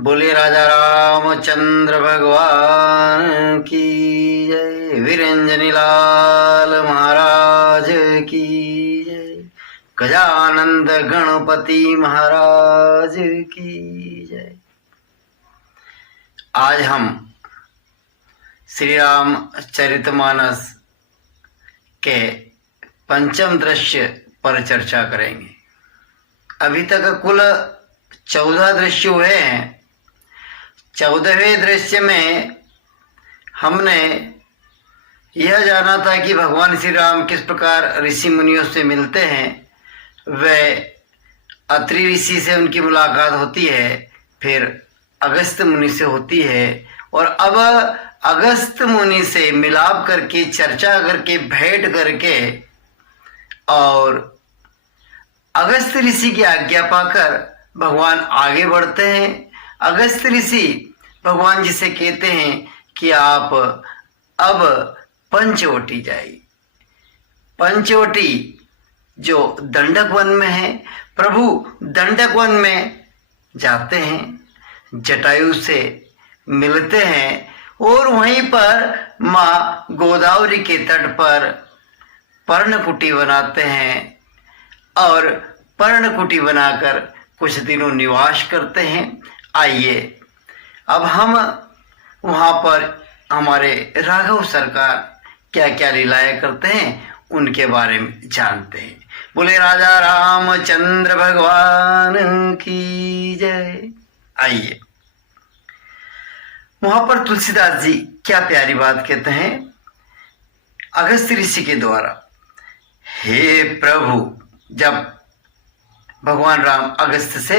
बोले राजा रामचंद्र भगवान की जय। वीरेंद्र लाल महाराज की जय। गजानंद गणपति महाराज की जय। आज हम श्री राम चरितमानस के पंचम दृश्य पर चर्चा करेंगे। अभी तक कुल 14 दृश्य हुए हैं। 14वें दृश्य में हमने यह जाना था कि भगवान श्री राम किस प्रकार ऋषि मुनियों से मिलते हैं। वह अत्रि ऋषि से उनकी मुलाकात होती है, फिर अगस्त्य मुनि से होती है, और अब अगस्त्य मुनि से मिलाप करके, चर्चा करके, भेंट करके और अगस्त्य ऋषि की आज्ञा पाकर भगवान आगे बढ़ते हैं। अगस्त्य ऋषि भगवान जी से कहते हैं कि आप अब पंचवटी जाइए। पंचवटी जो दंडक वन में है, प्रभु दंडक वन में जाते हैं, जटायु से मिलते हैं और वहीं पर माँ गोदावरी के तट पर पर्णकुटी बनाते हैं और पर्णकुटी बनाकर कुछ दिनों निवास करते हैं। आइए अब हम वहाँ पर हमारे राघव सरकार क्या क्या लीलाएं करते हैं उनके बारे में जानते हैं। बोले राजा रामचंद्र भगवान की जय। आइए वहां पर तुलसीदास जी क्या प्यारी बात कहते हैं अगस्त्य ऋषि के द्वारा। हे प्रभु, जब भगवान राम अगस्त्य से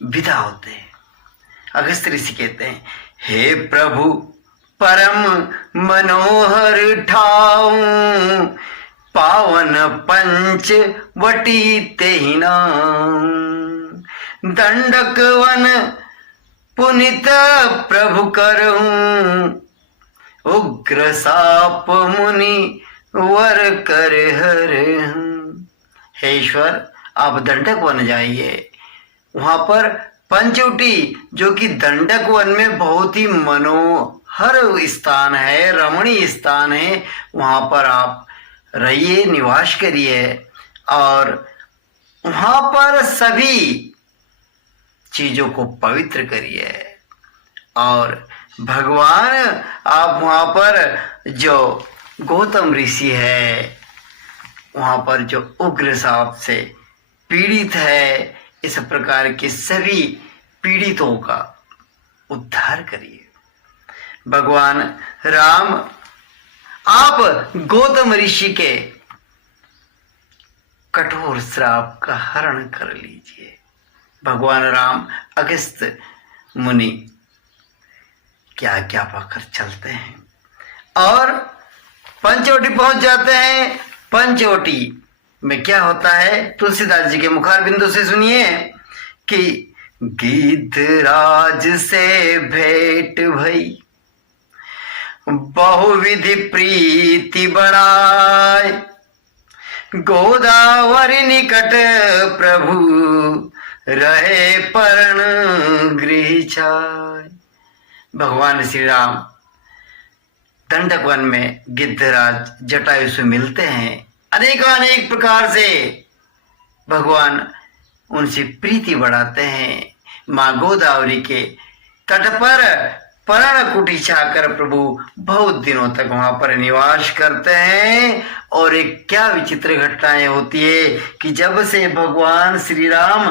विदा होते हैं, अगस्त्य ऋषि कहते हैं, हे प्रभु परम मनोहर ठाऊ, पावन पंच वटी तेहि नाम, दंडक वन पुनित प्रभु करहूं, उग्र साप मुनि वर कर हरहूं। हे ईश्वर, आप दंडक वन जाइए। वहां पर पंचवटी जो कि दंडक वन में बहुत ही मनोहर स्थान है, रमणीय स्थान है, वहां पर आप रहिए, निवास करिए और वहां पर सभी चीजों को पवित्र करिए। और भगवान आप वहां पर जो गौतम ऋषि है, वहां पर जो उग्र साप से पीड़ित है, इस प्रकार के सभी पीड़ितों का उद्धार करिए। भगवान राम आप गौतम ऋषि के कठोर श्राप का हरण कर लीजिए। भगवान राम अगस्त्य मुनि क्या क्या पाकर चलते हैं और पंचवटी पहुंच जाते हैं। पंचवटी में क्या होता है, तुलसीदास जी के मुखार बिंदु से सुनिए कि गिद्धराज से भेंट भई, बहुविधि प्रीति बढ़ाए, गोदावरी निकट प्रभु रहे पर्ण गृह छाय। भगवान श्री राम दंडक वन में गिद्धराज जटायु से मिलते हैं। अनेक प्रकार से भगवान उनसे प्रीति बढ़ाते हैं। माँ गोदावरी के तट पर पर्णकुटी छाकर प्रभु बहुत दिनों तक वहां पर निवास करते हैं। और एक क्या विचित्र घटनाएं होती है कि जब से भगवान श्री राम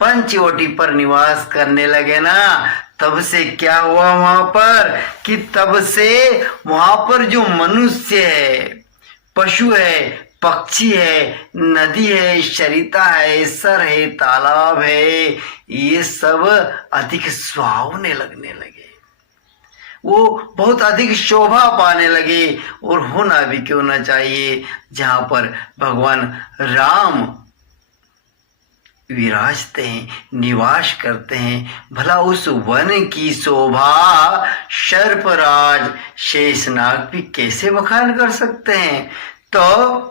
पंचवटी पर निवास करने लगे ना, तब से क्या हुआ वहां पर कि तब से वहां पर जो मनुष्य है, पशु है, पक्षी है, नदी है, सरिता है, सर है, तालाब है, ये सब अधिक सुहावने लगने लगे। वो बहुत अधिक शोभा पाने लगे। और होना भी क्यों ना चाहिए, जहां पर भगवान राम विराजते हैं, निवास करते हैं। भला उस वन की शोभा सर्पराज शेषनाग भी कैसे बखान कर सकते हैं। तो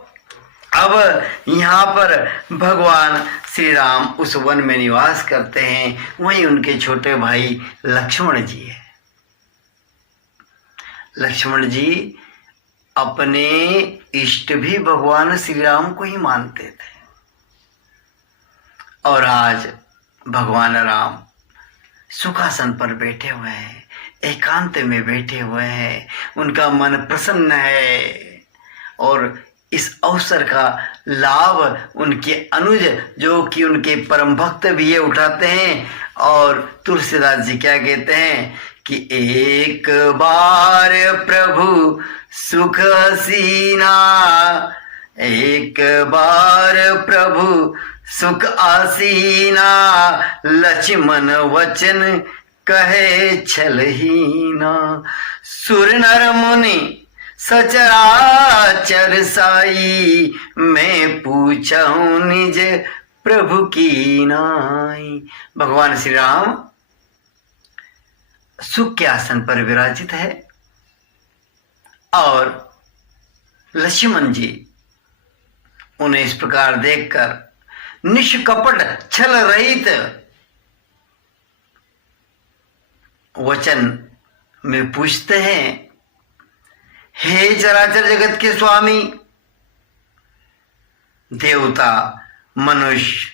अब यहाँ पर भगवान श्री राम उस वन में निवास करते हैं। वहीं उनके छोटे भाई लक्ष्मण जी है। लक्ष्मण जी अपने इष्ट भी भगवान श्री राम को ही मानते थे। और आज भगवान राम सुखासन पर बैठे हुए हैं, एकांत में बैठे हुए हैं, उनका मन प्रसन्न है। और इस अवसर का लाभ उनके अनुज जो कि उनके परम भक्त भी ये उठाते हैं। और तुलसीदास जी क्या कहते हैं कि एक बार प्रभु सुख हसीना, एक बार प्रभु सुख आसीना, लक्ष्मण वचन कहे छलहीना, सुर नर मुनि सचराचर साई, मैं पूछूं निज प्रभु की नाई। भगवान श्री राम सुख के आसन पर विराजित है और लक्ष्मण जी उन्हें इस प्रकार देखकर निष्कपट छल रहित वचन में पूछते हैं, हे चराचर जगत के स्वामी, देवता मनुष्य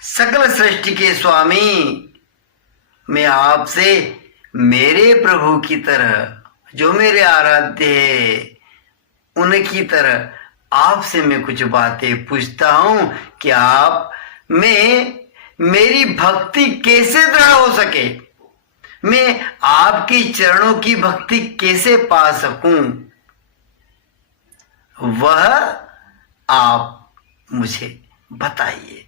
सकल सृष्टि के स्वामी, मैं आपसे मेरे प्रभु की तरह, जो मेरे आराध्य है उनकी तरह आपसे मैं कुछ बातें पूछता हूं कि आप में मेरी भक्ति कैसे दृढ़ हो सके, मैं आपके चरणों की भक्ति कैसे पा सकूं, वह आप मुझे बताइए।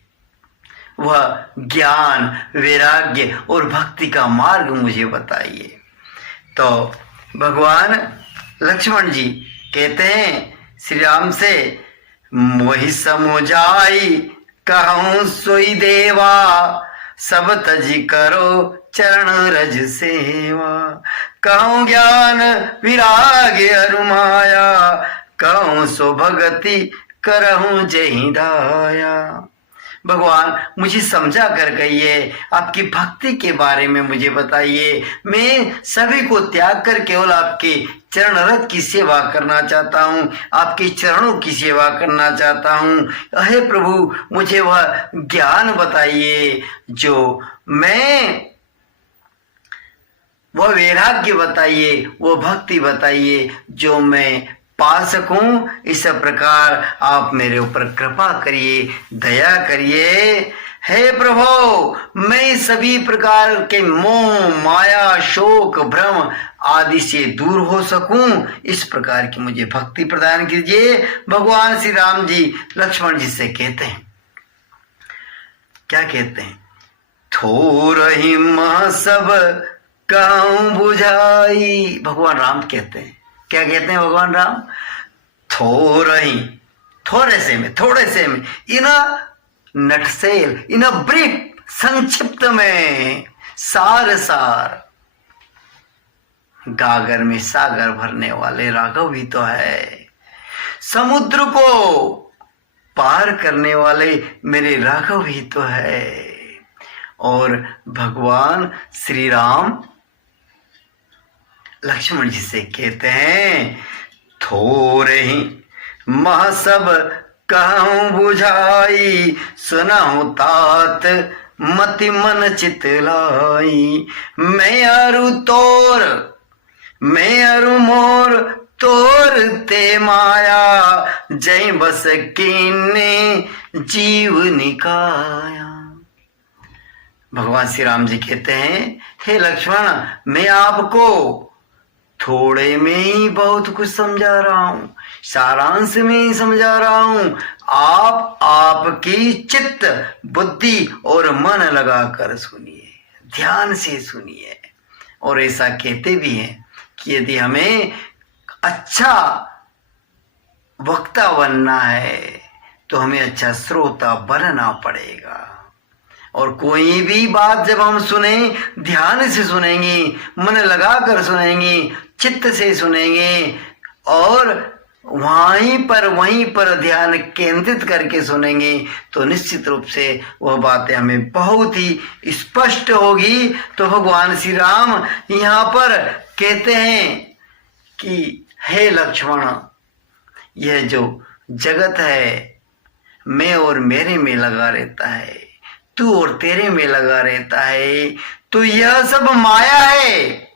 वह ज्ञान, वैराग्य और भक्ति का मार्ग मुझे बताइए। तो भगवान लक्ष्मण जी कहते हैं श्री राम से, मोहि समुझाई कहूं सोई देवा, सब तजी करो चरण रज सेवा, कहूं ज्ञान विराग अरुमाया, कहूं सो भगति करहूं जहि दाया। भगवान मुझे समझा कर कहिए, आपकी भक्ति के बारे में मुझे बताइए। मैं सभी को त्याग कर केवल आपके चरण रथ की सेवा करना चाहता हूँ, आपके चरणों की सेवा करना चाहता हूँ। हे प्रभु मुझे वह ज्ञान बताइए जो मैं, वह वैराग्य बताइए, वो भक्ति बताइए जो मैं पा सकूं। इस प्रकार आप मेरे ऊपर कृपा करिए, दया करिए। हे प्रभु मैं सभी प्रकार के मोह, माया, शोक, भ्रम आदि से दूर हो सकूं, इस प्रकार की मुझे भक्ति प्रदान कीजिए। भगवान श्री राम जी लक्ष्मण जी से कहते हैं, क्या कहते हैं, थोर ही मह सब कहूं बुझाई। भगवान राम कहते हैं, क्या कहते हैं भगवान राम, थोर ही, थोड़े से में, थोड़े से में, इन नटसेल, इन ब्रीफ, संक्षिप्त में, सार सार, गागर में सागर भरने वाले राघव ही तो है, समुद्र को पार करने वाले मेरे राघव ही तो है। और भगवान श्री राम लक्ष्मण जी से कहते हैं, थोरे ही मह सब कहूं बुझाई, सुनाऊं तात मति मन चित लाई, मैं अरु तोर, मैं अरु मोर तोर ते माया, जय बस कीने जीव निकाया। भगवान श्री राम जी कहते हैं, हे लक्ष्मण मैं आपको थोड़े में ही बहुत कुछ समझा रहा हूं, सारांश में ही समझा रहा हूं। आप आपकी चित्त, बुद्धि और मन लगाकर सुनिए, ध्यान से सुनिए। और ऐसा कहते भी हैं कि यदि हमें अच्छा वक्ता बनना है तो हमें अच्छा श्रोता बनना पड़ेगा। और कोई भी बात जब हम सुने, ध्यान से सुनेंगे, मन लगाकर सुनेंगे, चित्त से सुनेंगे और वहीं पर ध्यान केंद्रित करके सुनेंगे तो निश्चित रूप से वह बातें हमें बहुत ही स्पष्ट होगी। तो भगवान श्री राम यहाँ पर कहते हैं कि हे लक्ष्मण, यह जो जगत है मैं और मेरे में लगा रहता है, तू और तेरे में लगा रहता है, तो यह सब माया है।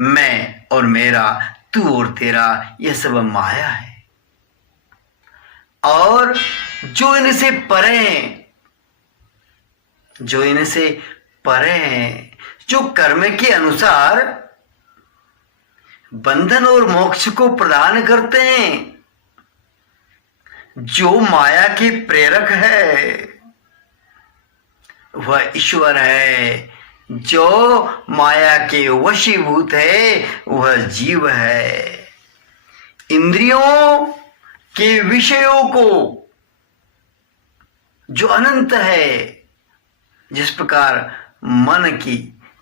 मैं और मेरा, तू और तेरा, यह सब माया है। और जो इनसे परे हैं, जो इनसे परे हैं, जो कर्म के अनुसार बंधन और मोक्ष को प्रदान करते हैं, जो माया के प्रेरक है वह ईश्वर है, जो माया के वशीभूत है वह जीव है। इंद्रियों के विषयों को जो अनंत है, जिस प्रकार मन की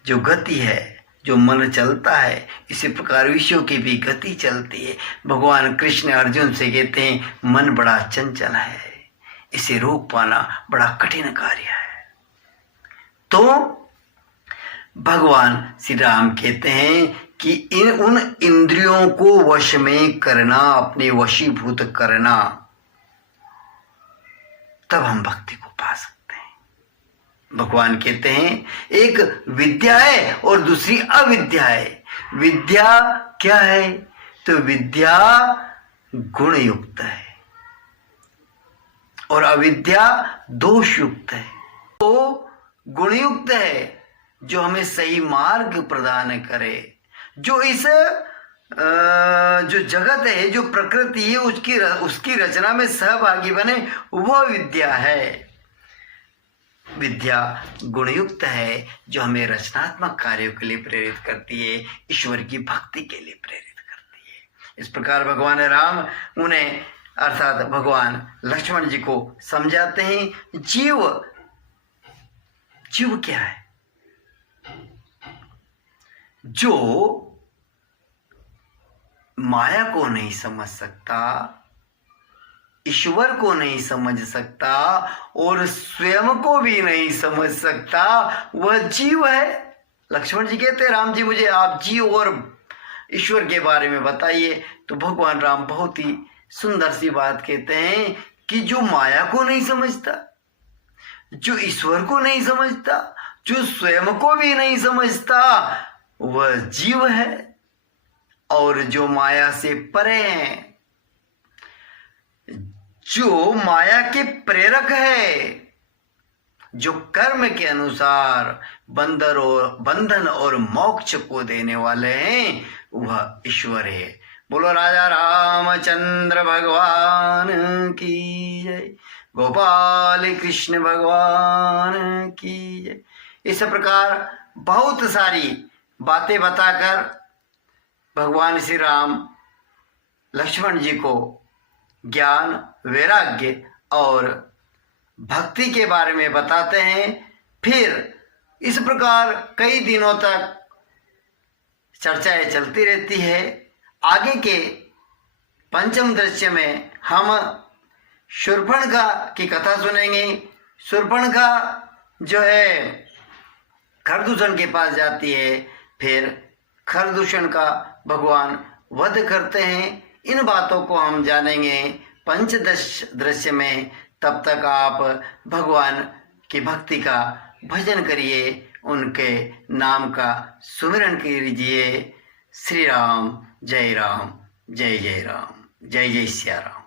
जो गति है, जो मन चलता है, इसी प्रकार विषयों की भी गति चलती है। भगवान कृष्ण अर्जुन से कहते हैं मन बड़ा चंचल है, इसे रोक पाना बड़ा कठिन कार्य है। तो भगवान श्री राम कहते हैं कि उन इंद्रियों को वश में करना, अपने वशीभूत करना, तब हम भक्ति को पा सकते हैं। भगवान कहते हैं एक विद्या है और दूसरी अविद्या है। विद्या क्या है? तो विद्या गुण युक्त है और अविद्या दोष युक्त है। तो गुणयुक्त है जो हमें सही मार्ग प्रदान करे, जो इस जो जगत है, जो प्रकृति है, उसकी रचना में सहभागी बने, वह विद्या है। विद्या गुणयुक्त है जो हमें रचनात्मक कार्यों के लिए प्रेरित करती है, ईश्वर की भक्ति के लिए प्रेरित करती है। इस प्रकार भगवान राम उन्हें अर्थात भगवान लक्ष्मण जी को समझाते हैं जीव क्या है? जो माया को नहीं समझ सकता, ईश्वर को नहीं समझ सकता और स्वयं को भी नहीं समझ सकता, वह जीव है। लक्ष्मण जी कहते हैं राम जी मुझे आप जीव और ईश्वर के बारे में बताइए। तो भगवान राम बहुत ही सुंदर सी बात कहते हैं कि जो माया को नहीं समझता, जो ईश्वर को नहीं समझता, जो स्वयं को भी नहीं समझता, वह जीव है। और जो माया से परे हैं, जो माया के प्रेरक है, जो कर्म के अनुसार बंधन और मोक्ष को देने वाले हैं, वह ईश्वर है। बोलो राजा रामचंद्र भगवान की जय, गोपाल कृष्ण भगवान की जय। इस प्रकार बहुत सारी बातें बताकर भगवान श्री राम लक्ष्मण जी को ज्ञान, वैराग्य और भक्ति के बारे में बताते हैं। फिर इस प्रकार कई दिनों तक चर्चाएं चलती रहती है। आगे के पंचम दृश्य में हम शूर्पणखा की कथा सुनेंगे। शूर्पणखा जो है खरदूषण के पास जाती है, फिर खरदूषण का भगवान वध करते हैं। इन बातों को हम जानेंगे पंचदश दृश्य में। तब तक आप भगवान की भक्ति का भजन करिए, उनके नाम का सुमिरन कीजिए। श्री राम, जय जय राम, जय जय सिया राम।